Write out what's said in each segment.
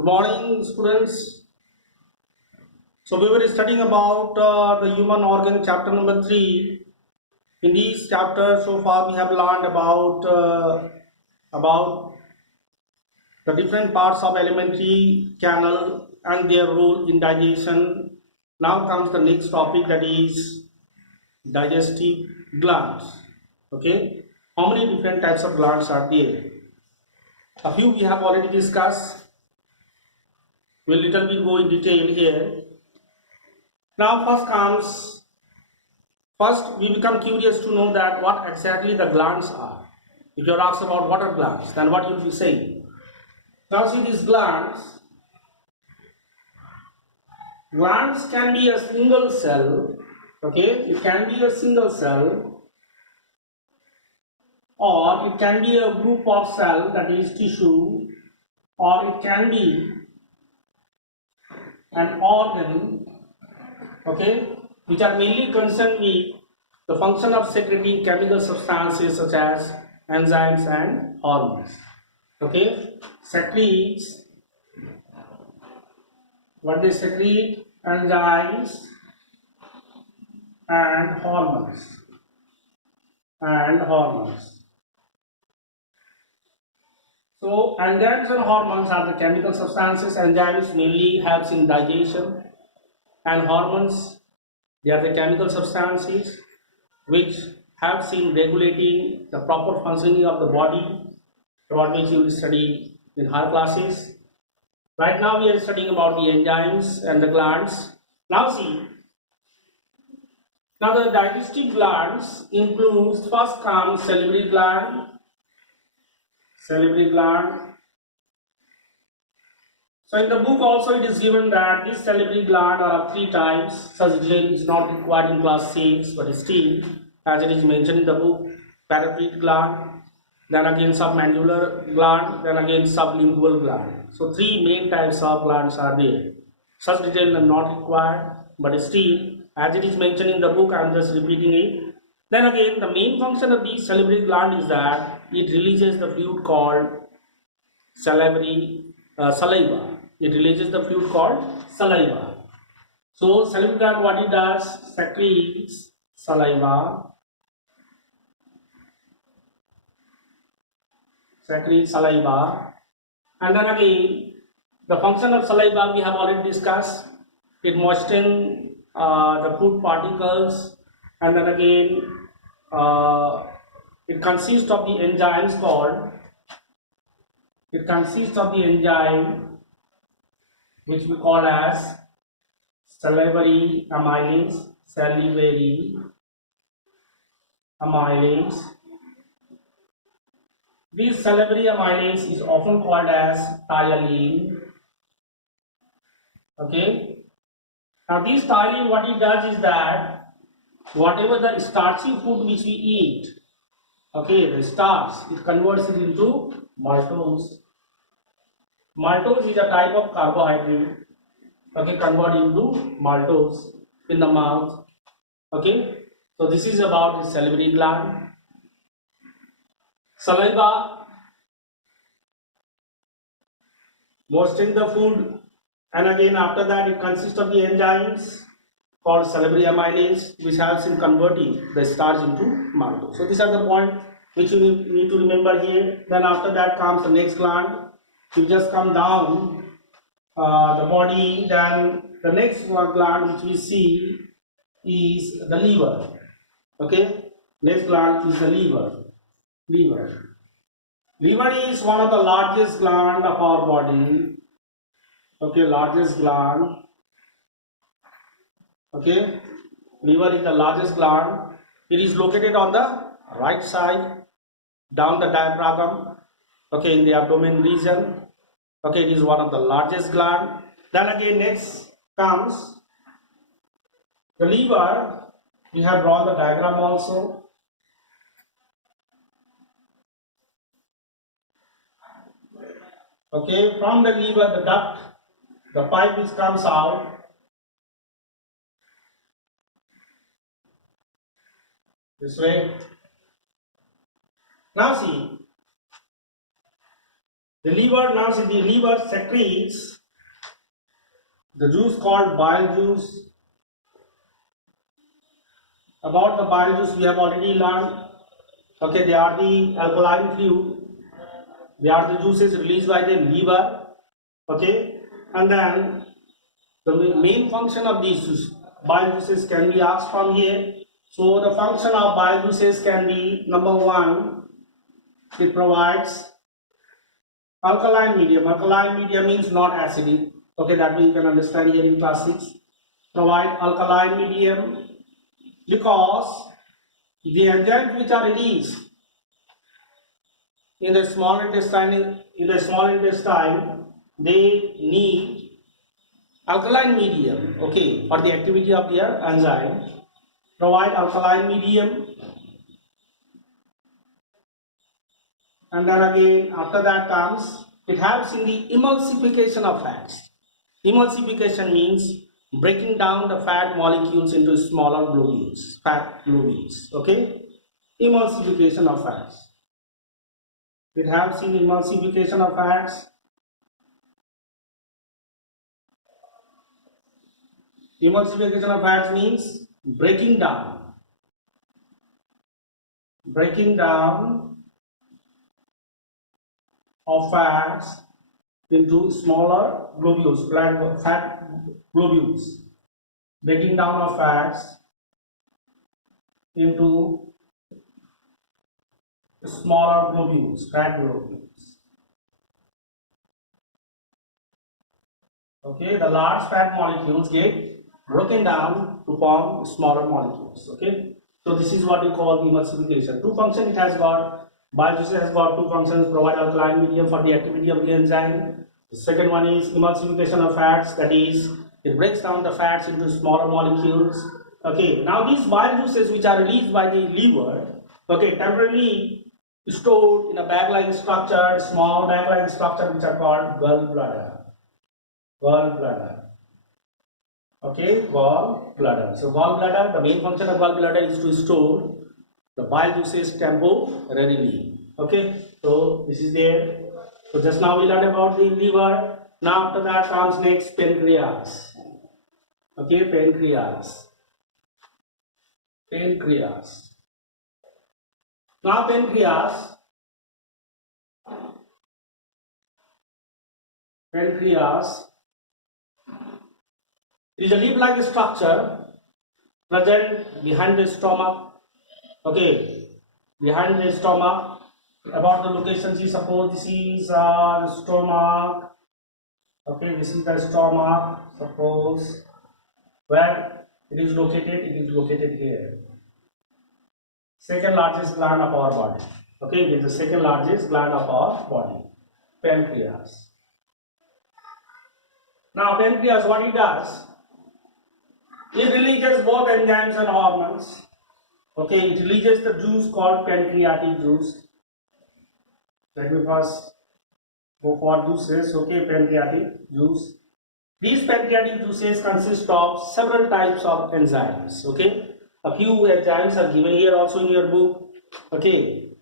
Good morning, students. So we were studying about the human organ, chapter number 3. In this chapter, so far we have learned about the different parts of alimentary canal and their role in digestion. Now comes the next topic, that is digestive glands. Okay, how many different types of glands are there? A few we have already discussed. We'll little bit go in detail here. Now first we become curious to know that what exactly the glands are. If you're asked about what are glands, then what you'll be saying. Now see, these glands can be a single cell, okay, it can be a single cell, or it can be a group of cells, that is tissue, or it can be an organ, okay, which are mainly concerned with the function of secreting chemical substances such as enzymes and hormones. Okay, secretes, what they secrete, enzymes and hormones. So enzymes and hormones are the chemical substances. Enzymes mainly helps in digestion, and hormones, they are the chemical substances which helps in regulating the proper functioning of the body, about which you will study in higher classes. Right now we are studying about the enzymes and the glands. Now see, now the digestive glands includes, first comes salivary gland. So in the book also it is given that this salivary gland are of 3 types. Such detail is not required in class 6, but still, as it is mentioned in the book, parotid gland, then again submandibular gland, then again sublingual gland. So 3 main types of glands are there. Such detail are not required, but still, as it is mentioned in the book, I am just repeating it. Then again, the main function of the salivary gland is that it releases the fluid called saliva. It releases the fluid called saliva. So salivary gland, what it does, secretes saliva. And then again, the function of saliva we have already discussed. It moistens the food particles, and then again it consists of the enzymes which we call as salivary amylase. This salivary amylase is often called as ptyalin. Okay. Now this ptyalin, what it does is that whatever the starchy food which we eat, okay, the starch, it converts it into maltose. Maltose is a type of carbohydrate, okay, convert into maltose in the mouth. Okay, so this is about the salivary gland. Saliva moistens the food, and again after that it consists of the enzymes called salivary amylase, which helps in converting the starch into maltose. So these are the points which you need to remember here. Then after that comes the next gland. You just come down the body, then the next gland which we see is the liver. Okay, next gland is the liver. Liver is one of the largest gland of our body. Okay, largest gland. Okay, liver is the largest gland. It is located on the right side, down the diaphragm. Okay, in the abdomen region. Okay, it is one of the largest gland. Then again next comes the liver. We have drawn the diagram also. Okay, from the liver, the duct, the pipe which comes out, this way. Now see, The liver, now see, the liver secretes the juice called bile juice. About the bile juice we have already learned. Okay, they are the alkaline fluid. They are the juices released by the liver. Okay, and then the main function of these bile juices can be asked from here. So the function of bile juices can be, number one, it provides alkaline medium. Alkaline medium means not acidic. Okay, that we can understand here in class 6. Provide alkaline medium because the enzymes which are released in the small intestine, they need alkaline medium, okay, for the activity of their enzyme. Provide alkaline medium, and then again after that comes, it helps in the emulsification of fats. Emulsification means breaking down the fat molecules into smaller globules, fat globules, okay. Emulsification of fats. It helps in emulsification of fats. Emulsification of fats means breaking down of fats into smaller globules, fat globules. Breaking down of fats into smaller globules, fat globules. Okay, the large fat molecules get broken down to form smaller molecules. Okay, so this is what we call emulsification. Two functions it has got. Bile juice has got two functions: provide alkaline medium for the activity of the enzyme. The second one is emulsification of fats, that is, it breaks down the fats into smaller molecules. Okay, now these bile juices which are released by the liver, okay, temporarily stored in a bag-like structure, small bag-like structure, which are called gallbladder. Gallbladder. Okay, gallbladder. So gallbladder, the main function of gallbladder is to store the bile juices temporarily. Okay, so this is there. So just now we learned about the liver. Now after that comes next pancreas. Okay, pancreas. Pancreas. Now pancreas is a leaf-like structure present behind the stomach. Okay, behind the stomach. About the location, see, suppose this is the stomach. Okay, this is the stomach. Suppose where it is located here. Second largest gland of our body. Okay, it is the second largest gland of our body, pancreas. Now pancreas, what it does, it releases both enzymes and hormones. Okay, it releases the juice called pancreatic juice. Let me first go for juices. Okay, pancreatic juice. These pancreatic juices consist of several types of enzymes. Okay, a few enzymes are given here also in your book. Okay,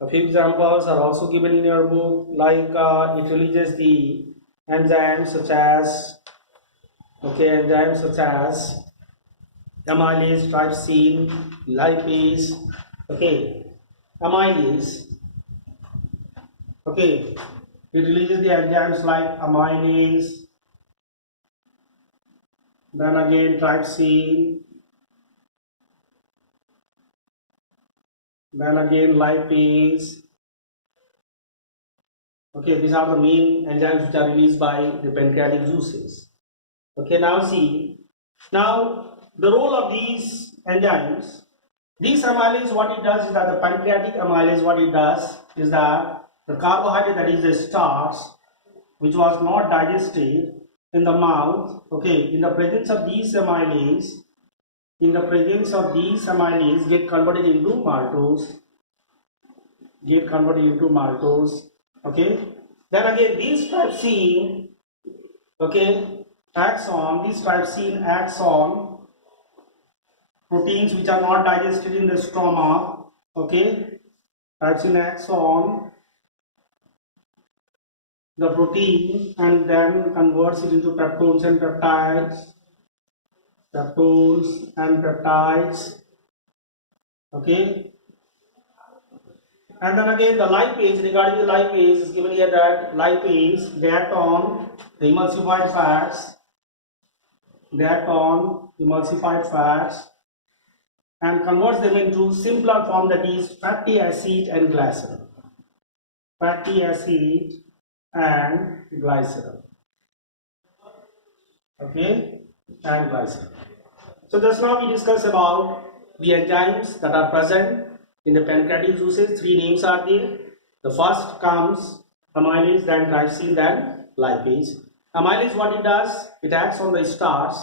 a few examples are also given in your book, like it releases the enzymes such as, amylase, trypsin, lipase. Okay, amylase. Okay, it releases the enzymes like amylase, then again trypsin, then again lipase. Okay, these are the main enzymes which are released by the pancreatic juices. Okay, now see, now the role of these enzymes, these amylase, what it does is that the pancreatic amylase, what it does is that the carbohydrate, that is the starch, which was not digested in the mouth, okay, in the presence of these amylase, get converted into maltose, okay. Then again these trypsin, okay, these trypsin acts on proteins which are not digested in the stomach, okay. Trypsin acts on the protein and then converts it into peptones and peptides, okay. And then again the lipase, regarding the lipase is given here that lipase react on the emulsified fats, and converts them into simpler form, that is fatty acid and glycerol. Fatty acid and glycerol. Okay, and glycerol. So just now we discussed about the enzymes that are present in the pancreatic juices. Three names are there. The first comes amylase, then glycine, then lipase. Amylase, what it does? It acts on the starch,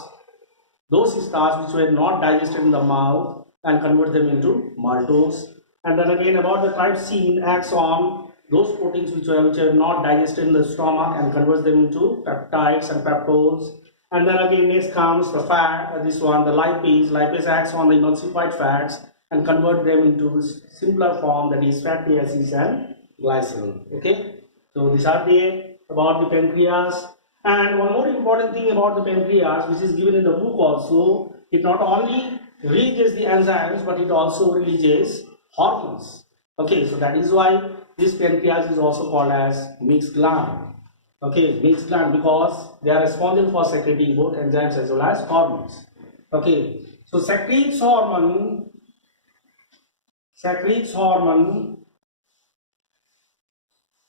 those starch which were not digested in the mouth, and convert them into maltose. And then again about the trypsin, acts on those proteins which are not digested in the stomach and converts them into peptides and peptones. And then again next comes the fat, this one, the lipase. Lipase acts on the emulsified fats and convert them into simpler form, that is fatty acids and glycerol. Okay, so these are the about the pancreas. And one more important thing about the pancreas, which is given in the book also, it not only releases the enzymes but it also releases hormones. Okay, so that is why this pancreas is also called as mixed gland. Okay, mixed gland, because they are responsible for secreting both enzymes as well as hormones. Okay, so secretes hormone,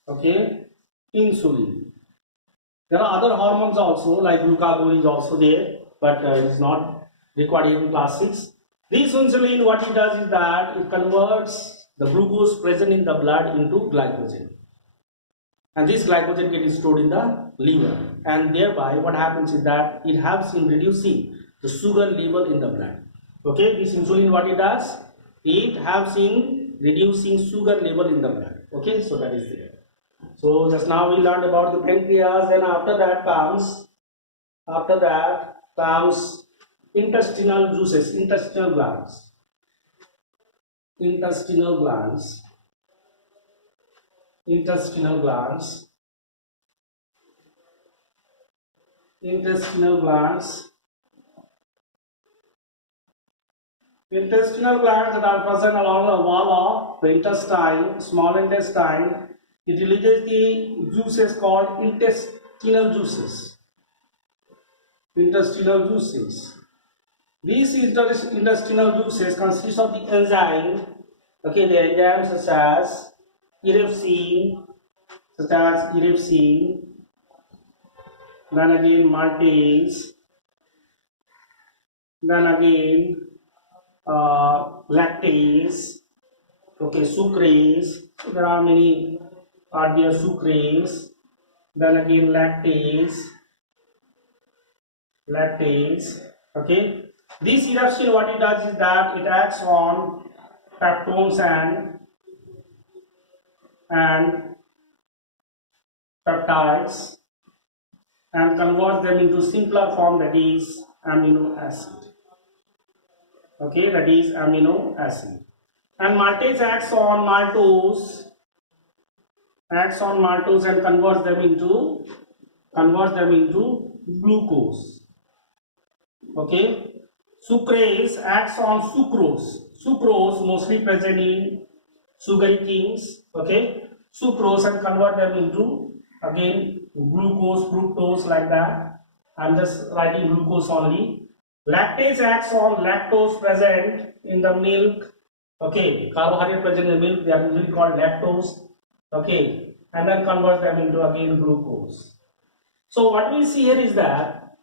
okay, insulin. There are other hormones also, like glucagon is also there, but it is not required in class 6. This insulin, what it does is that it converts the glucose present in the blood into glycogen, and this glycogen gets stored in the liver, and thereby what happens is that it helps in reducing the sugar level in the blood. Okay, this insulin, what it does? It helps in reducing sugar level in the blood. Okay, so that is there. So just now we learned about the pancreas. Then after that comes intestinal juices, intestinal glands. Intestinal glands that are present along the wall of the intestine, small intestine. It releases the juices called intestinal juices. These intestinal juices consist of the enzyme. Okay, the enzymes such as erepsin, then again maltase, then again lactase, okay, sucrase. So there are many are there, sucrase, then again lactase, okay. This eruption, what it does is that it acts on peptones and peptides and converts them into simpler form, that is amino acid. Okay, that is amino acid. And maltase acts on maltose and converts them into glucose. Okay, sucrase acts on sucrose mostly present in sugary kings. Okay, sucrose and convert them into again glucose, fructose, like that. I'm just writing glucose only. Lactase acts on lactose present in the milk. Okay, carbohydrate present in the milk, they are usually called lactose. Okay, and then convert them into again glucose. So what we see here is that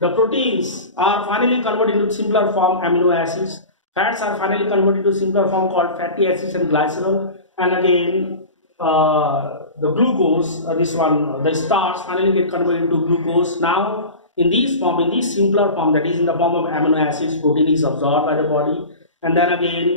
the proteins are finally converted into simpler form, amino acids. Fats are finally converted to simpler form called fatty acids and glycerol. And again, the glucose, the starch finally get converted into glucose. Now, in this simpler form, that is in the form of amino acids, protein is absorbed by the body. And then again,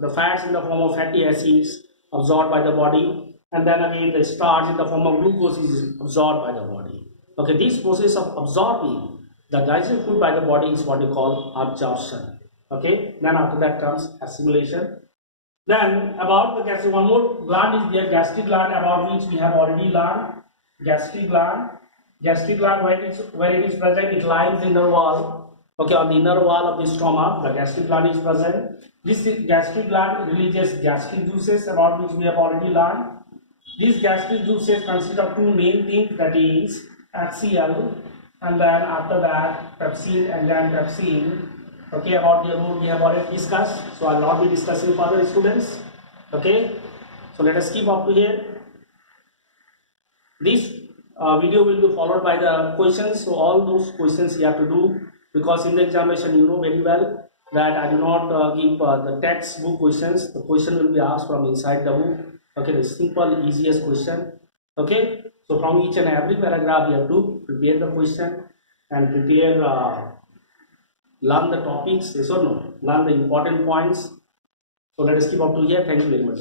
the fats in the form of fatty acids absorbed by the body. And then again, the starch in the form of glucose is absorbed by the body. Okay, this process of absorbing the digested food by the body is what we call absorption. Okay, then after that comes assimilation. Then about the gastric, one more gland is there, gastric gland, about which we have already learned. Gastric gland. Gastric gland, where it is present, it lies in the wall. Okay, on the inner wall of the stomach, the gastric gland is present. This gastric gland releases gastric juices, about which we have already learned. These gastric juices consist of two main things, that is HCl, and then after that pepsin, and then pepsin. Okay, about the role we have already discussed, so I will not be discussing further, students. Okay, so let us keep up to here. This video will be followed by the questions, so all those questions you have to do, because in the examination you know very well that I do not give the textbook questions. The question will be asked from inside the book. Okay, the simple, easiest question. Okay, so from each and every paragraph you have to prepare the question and prepare, learn the topics, yes or no, learn the important points. So let us keep up to here. Thank you very much.